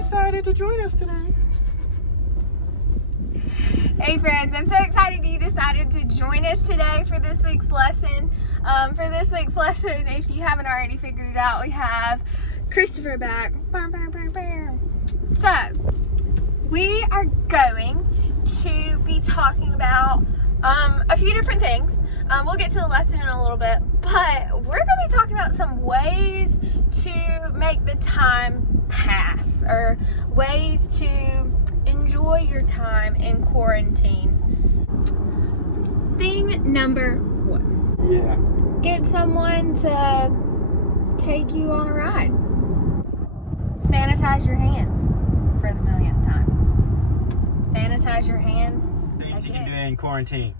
decided to join us today. Hey friends, I'm so excited you decided to join us today for this week's lesson. If you haven't already figured it out, we have Christopher back. So, we are going to be talking about a few different things. We'll get to the lesson in a little bit, but we're going to be talking about some ways to make the time pass, or ways to enjoy your time in quarantine. Thing number 1. Yeah. Get someone to take you on a ride. Sanitize your hands for the millionth time. Sanitize your hands. Things you can do in quarantine.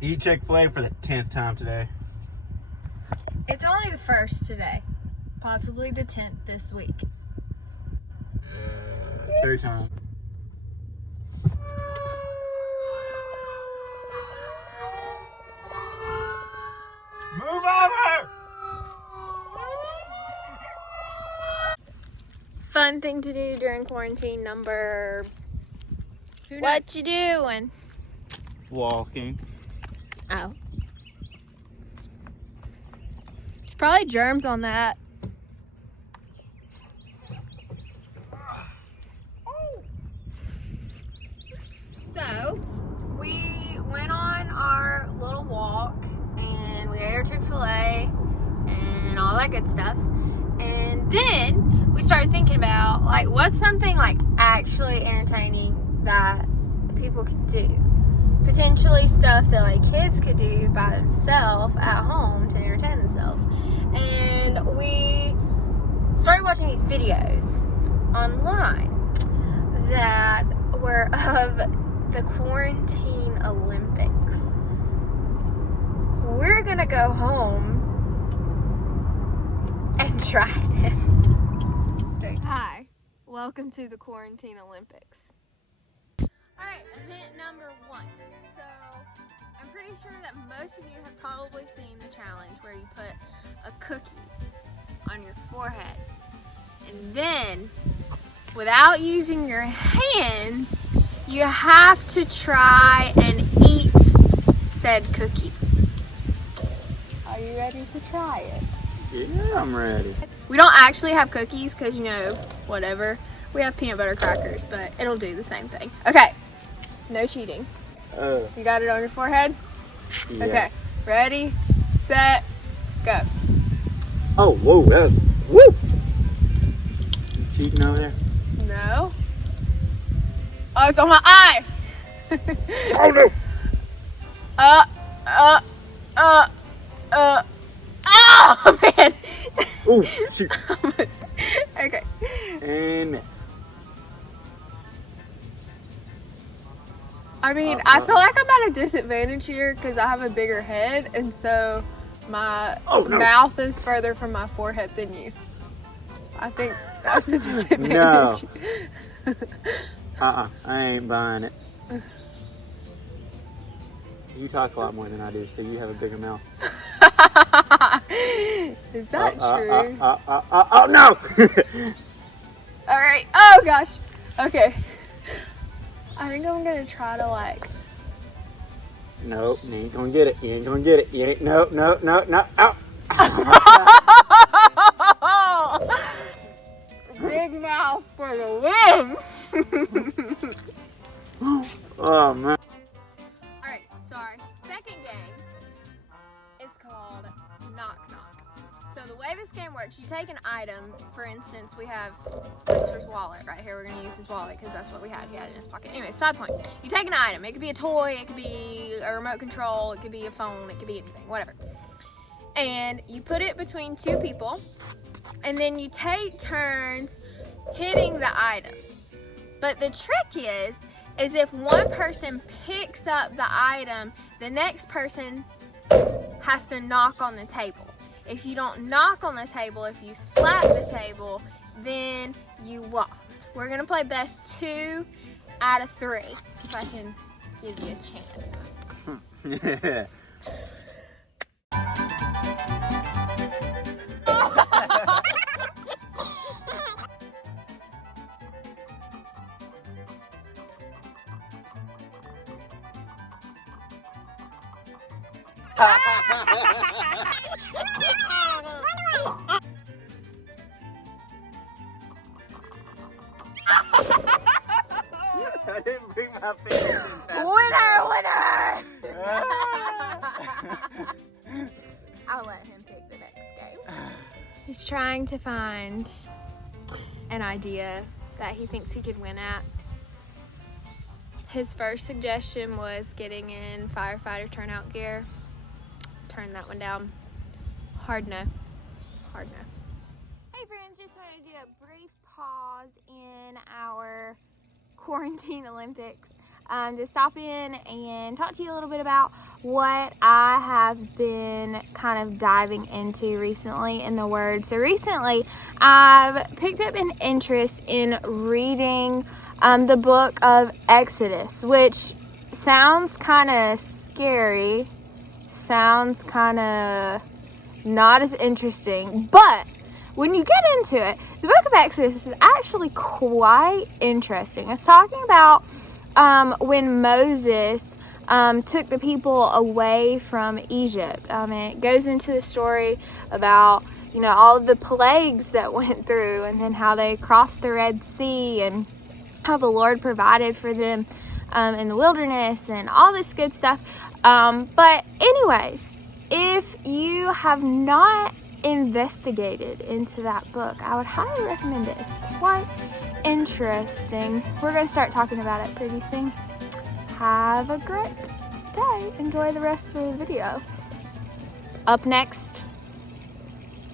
Eat Chick-fil-A for the 10th time today. It's only the 1st today. Possibly the 10th this week. 3rd time. Move over! Fun thing to do during quarantine number... What you doing? Walking. Oh. There's probably germs on that. So, we went on our little walk and we ate our Chick-fil-A and all that good stuff. And then we started thinking about, like, what's something, like, actually entertaining that people could do. Potentially stuff that, like, kids could do by themselves at home to entertain themselves. And we started watching these videos online that were of the Quarantine Olympics. We're gonna go home and try them. Hi, welcome to the Quarantine Olympics. Alright, event number 1. So, I'm pretty sure that most of you have probably seen the challenge where you put a cookie on your forehead. And then, without using your hands, you have to try and eat said cookie. Are you ready to try it? Yeah, I'm ready. We don't actually have cookies because, you know, whatever. We have peanut butter crackers, but it'll do the same thing. Okay, no cheating. You got it on your forehead? Yes. Okay, ready, set, go. Oh, whoa, that's, woo! You cheating over there? No. Oh, it's on my eye. Oh, no! Oh, man. Ooh, shoot. Okay. And miss. I mean, I feel like I'm at a disadvantage here because I have a bigger head, and so my mouth is further from my forehead than you. I think that's a disadvantage. No. I ain't buying it. You talk a lot more than I do, so you have a bigger mouth. Is that true? Oh, no! Alright, oh gosh. Okay. I think I'm gonna try to, like... Nope, you ain't gonna get it. You ain't gonna get it. You ain't, no, ow! Big mouth for the win! Oh, man. Alright, so our second game is called Knock Knock. So the way this game works, you take an item. For instance, we have Christopher's wallet right here. We're going to use his wallet because that's what we had. He had it in his pocket. Anyway, side point. You take an item. It could be a toy. It could be a remote control. It could be a phone. It could be anything. Whatever. And you put it between 2 people. And then you take turns hitting the item. But the trick is if one person picks up the item, the next person has to knock on the table. If you don't knock on the table, if you slap the table, then you lost. We're gonna play best 2 out of 3, if I can give you a chance. He's trying to find an idea that he thinks he could win at. His first suggestion was getting in firefighter turnout gear. Turn that one down. Hard no. Hard no. Hey friends, just wanted to do a brief pause in our quarantine Olympics to stop in and talk to you a little bit about what I have been kind of diving into recently in the Word. So recently I've picked up an interest in reading the book of Exodus, which sounds kind of scary, sounds kind of not as interesting, but when you get into it, the book of Exodus is actually quite interesting. It's talking about when Moses took the people away from Egypt. It goes into the story about, you know, all of the plagues that went through, and then how they crossed the Red Sea, and how the Lord provided for them in the wilderness, and all this good stuff. But anyways, if you have not investigated into that book, I would highly recommend it. It's quite interesting. We're going to start talking about it pretty soon. Have a great day. Enjoy the rest of the video. Up next,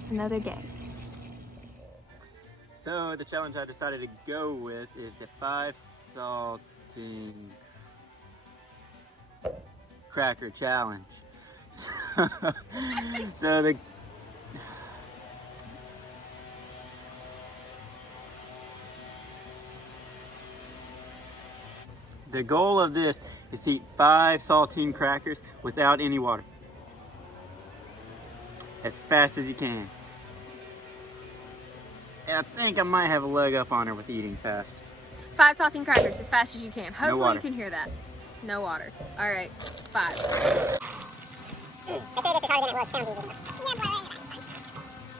another game. So the challenge I decided to go with is the 5 saltine cracker challenge. So the goal of this is to eat 5 saltine crackers without any water, as fast as you can. And I think I might have a leg up on her with eating fast. 5 saltine crackers as fast as you can. Hopefully No you can hear that. No water. All right, 5. I say this is harder than it looks. Sounds easy.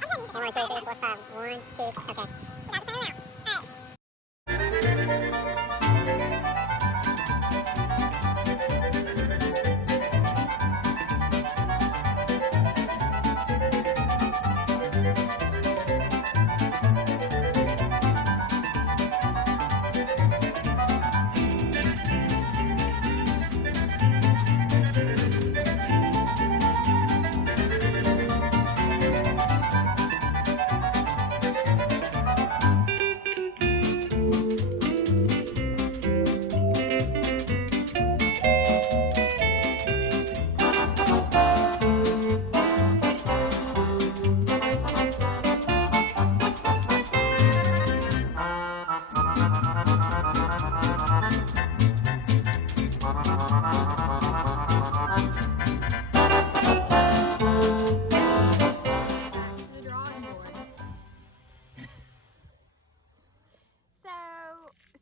Yeah, boy, we're in it. Okay, 1, 2, 3, 4, 5. 1, 2, okay. We got the same amount. All right.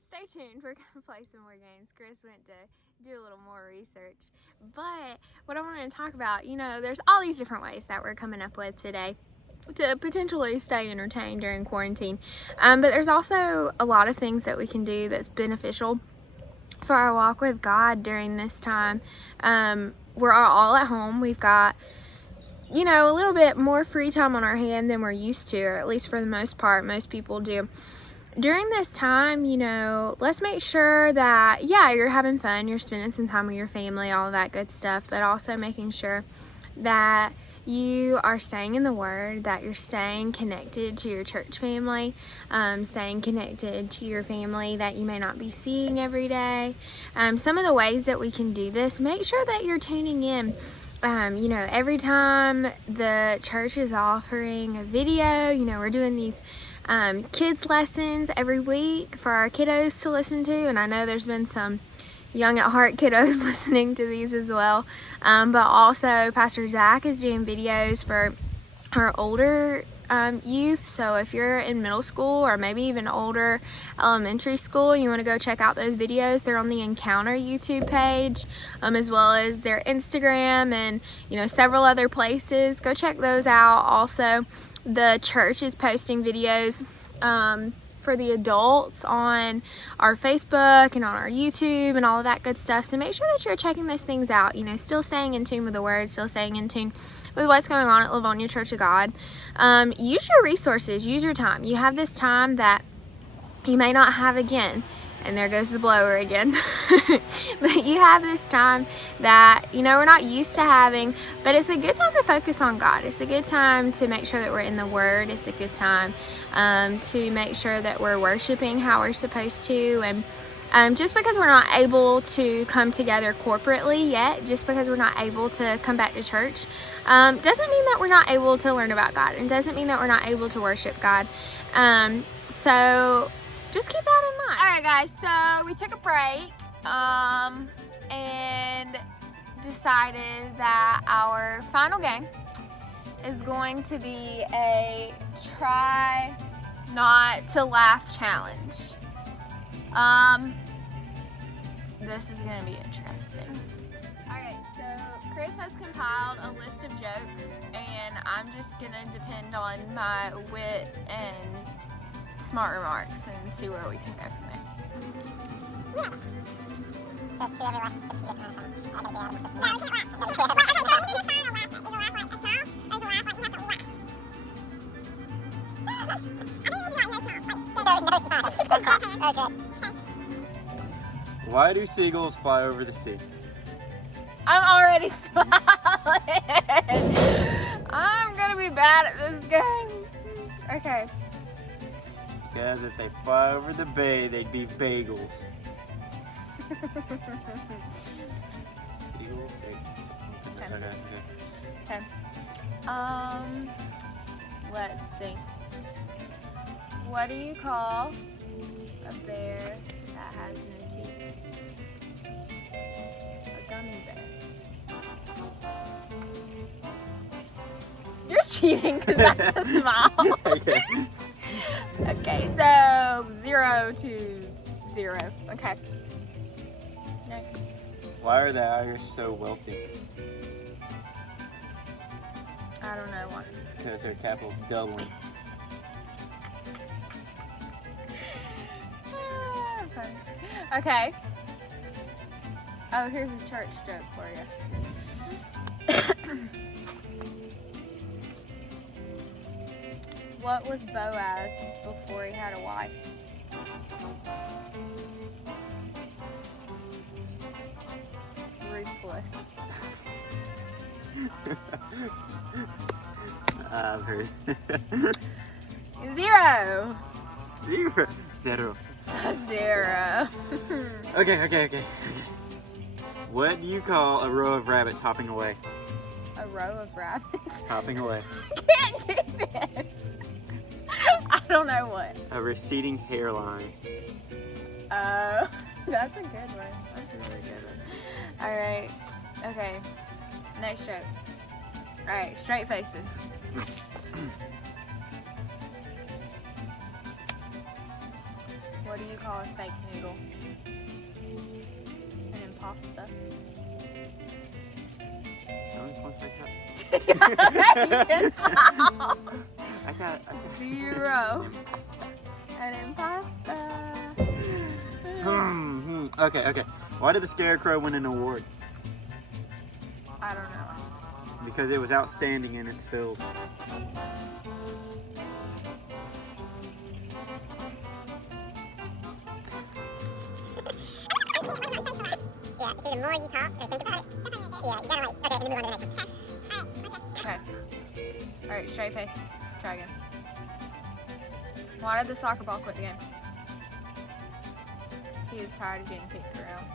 Stay tuned. We're going to play some more games. Chris went to do a little more research. But what I wanted to talk about, you know, there's all these different ways that we're coming up with today to potentially stay entertained during quarantine. But there's also a lot of things that we can do that's beneficial for our walk with God during this time. We're all at home. We've got, you know, a little bit more free time on our hand than we're used to, or at least for the most part, most people do. During this time, you know, let's make sure that, yeah, you're having fun, you're spending some time with your family, all of that good stuff, but also making sure that you are staying in the Word, that you're staying connected to your church family, staying connected to your family that you may not be seeing every day. Some of the ways that we can do this, make sure that you're tuning in. You know, every time the church is offering a video, you know, we're doing these kids lessons every week for our kiddos to listen to, and I know there's been some young at heart kiddos listening to these as well, but also Pastor Zach is doing videos for our older youth. So if you're in middle school or maybe even older elementary school, you want to go check out those videos. They're on the Encounter YouTube page, as well as their Instagram and, you know, several other places. Go check those out. Also, the church is posting videos for the adults on our Facebook and on our YouTube and all of that good stuff. So make sure that you're checking those things out, you know, still staying in tune with the Word, still staying in tune with what's going on at Livonia Church of God. Use your resources, use your time. You have this time that you may not have again. And there goes the blower again. But you have this time that, you know, we're not used to having, but it's a good time to focus on God. It's a good time to make sure that we're in the Word. It's a good time to make sure that we're worshiping how we're supposed to. And just because we're not able to come together corporately yet, just because we're not able to come back to church, doesn't mean that we're not able to learn about God, and doesn't mean that we're not able to worship God. So just keep that in mind. Alright guys, so we took a break and decided that our final game is going to be a try not to laugh challenge. This is going to be interesting. Alright, so Chris has compiled a list of jokes, and I'm just going to depend on my wit and smart remarks and see where we can go from there. Why do seagulls fly over the sea? I'm already smiling. I'm gonna be bad at this game. Okay. Because if they fly over the bay, they'd be bagels. Seagulls, bagels. Okay. Let's see. What do you call a bear that has no teeth? A gummy bear. You're cheating because that's a smile. Okay. Okay, so 0 to 0. Okay. Next. Why are the Irish so wealthy? I don't know why. Because their capital's Dublin. Funny. Okay. Oh, here's a church joke for you. What was Boaz before he had a wife? Ruthless. I've heard. 0. 0. 0. Okay. What do you call a row of rabbits hopping away? A row of rabbits? Hopping away. I can't do this. I don't know what. A receding hairline. Oh, that's a good one. That's a really good one. Alright. Okay. Next joke. Alright, straight faces. What do you call a fake noodle? An impasta. I got 0. An impasta. Okay. Why did the Scarecrow win an award? I don't know. Because it was outstanding in its field. Yeah, see, the more you talk or think about it, yeah, you gotta wait. Okay, and then move on to the next one. Okay. Alright, straight faces. Try again. Why did the soccer ball quit the game? He was tired of getting kicked around.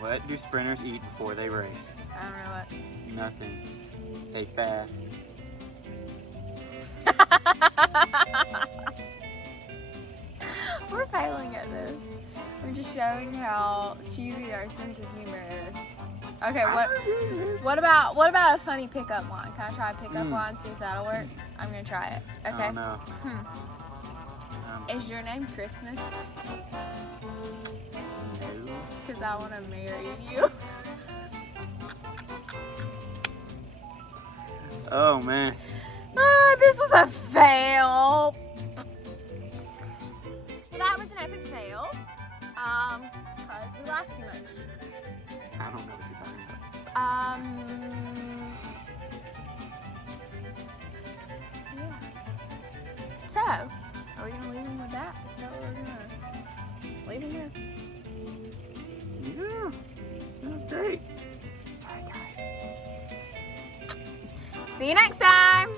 What do sprinters eat before they race? I don't know what. Nothing. They fast. We're failing at this. We're just showing how cheesy our sense of humor is. Okay, what about a funny pickup line? Can I try a pickup line, see if that'll work? I'm gonna try it. Okay. Oh no. Is your name Christmas? No. Because I want to marry you. Oh man. this was a fail. Well, that was an epic fail. Because we laughed too much. I don't know what you're talking about. Yeah. So, are we gonna leave him with that? Is that what we're gonna leave him with? Yeah, sounds great. Sorry, guys. See you next time.